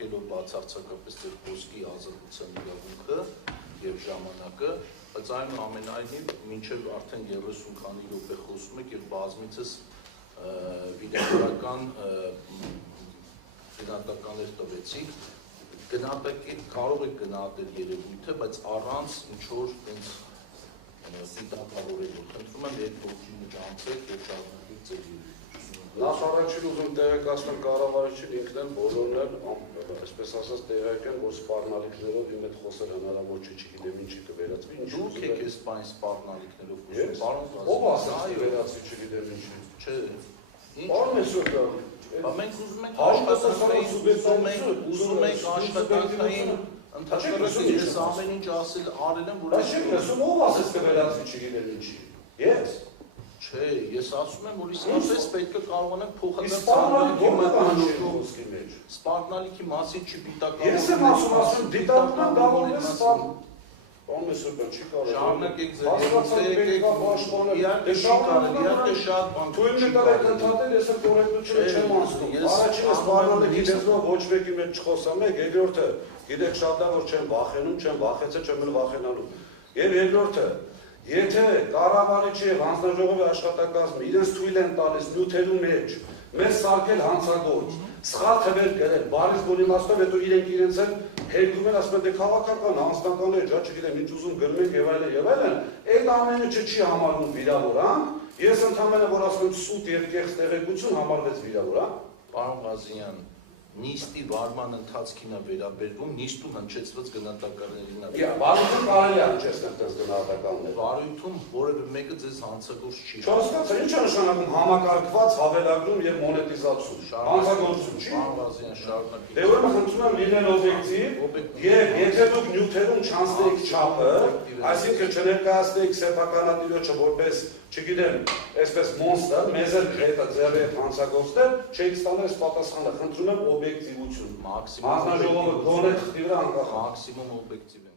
քննարկելով բացարձակապես ձեր խոսքի ազատության իրավունքը եւ ժամանակը, բայց այնուամենայնիվ մինչեւ արդեն 30 քանի րոպե խոսում եք եւ բազմիցս գնահատականներ տվեցիք, կարող եք գնահատել երևույթը, բայց առանց ինչ-որ պիտակավորելու։ Խնդրում եմ երբ ողջույնը ջանցեք եւ շարունակեք ձեր երևույթը։ Նախ առաջին ուզում տեղեկացնել կառավարիչին ինքն էլ բոլորն էլ, այսպես ասած, տեղյակ են, որ սպառնալիքներով իմ հետ խոսել հնարավոր չի, չգիտեմ ինչի կվերածվի, Դուք եք այս բան սպառնալիքներով խոսում, պարոն ով ասաց վերածվի, չգիտեմ ինչի։ Չէ։ Պարոն Մեսրոպյան, մենք ուզում ենք աշխատանքային, ուզում ենք աշխատանքային ընդհանրապես ես ամեն ինչ արել եմ, որ լսում ով ասեց կվերածվի, չգիտեմ ինչի։ Ես։ Չէ, ես ասում եմ, որ իսկապես պետք է կարողանանք սպառնալիքի մասին չպիտակավորել։ Ես եմ ասում, դիտարկման գալով ես Պարոն Մեսրոպյան, չի կարող։ Շարունակեք ձեր իհարկե չի կարելի, իհարկե շատ բան։ Թույլ տալեք ընդհատել, ես էլ կոռեկտությունը չեմ անցնում։ Առաջինը սպառնալիքի դեպքում ոչ մեկի մեջ չխոսամ եք, երկրորդը գիտեք շատ լավ որ չեմ վախենում, չեմ վախեցել, չեմ էլ վախենալու։ Եվ երկրորդը Եթե կառավարիչը եւ հանձնաժողովի աշխատակազմը իրենց թույլ են տալիս նյութերու մեջ մեզ սարքել հանցագործ, սխալ թվեր գրել, բարիս բուն իմաստով, հետո իրենք իրենց են հերգում են, ասում են դե քաղաքական, անձնականներ, ջա չգիտեմ ինչ ուզում գրում են եւ այլն, այդ ամենը չի համարվում վիրավորանք, ես ընդհանրապես որ ասում եմ սուտ եւ կեղծ տեղեկություն համարվեց վիրավորանք։ Պարոն Ղազարյան, նիստի վարման ընթացքին է վերաբերվում, նիստում հնչեցված գնահատականներին է։ Վարույթում կարելի է հնչեցնել դες գնահատականներ։ Վարույթում որևէ մեկը ձեզ հանցագործ չի։ Չհասկացա, ինչ է նշանակում համակարգված հավելագրում եւ մոնետիզացում։ Հանցագործություն չի։ Պարոն Ղազարյան, շարունակեք։ Դե ուրեմն խնդրում եմ լինել օբյեկտիվ եւ եթե դուք նյութերում չանցնեիք չափը, այսինքն չներկայացնեիք սեփականատիրոջը որպես, չգիտեմ, այսպես մոնստր, մեզ էլ հետը ձեռի հետ հանցագործներ, չէիք ստանել այս պատասխանը, խնդրում եմ օբյեկտիվություն։ Մաքսիմում հանձնաժողովը գոնե խնդիրը անկախ մաքսիմում օբյեկտիվ ենք։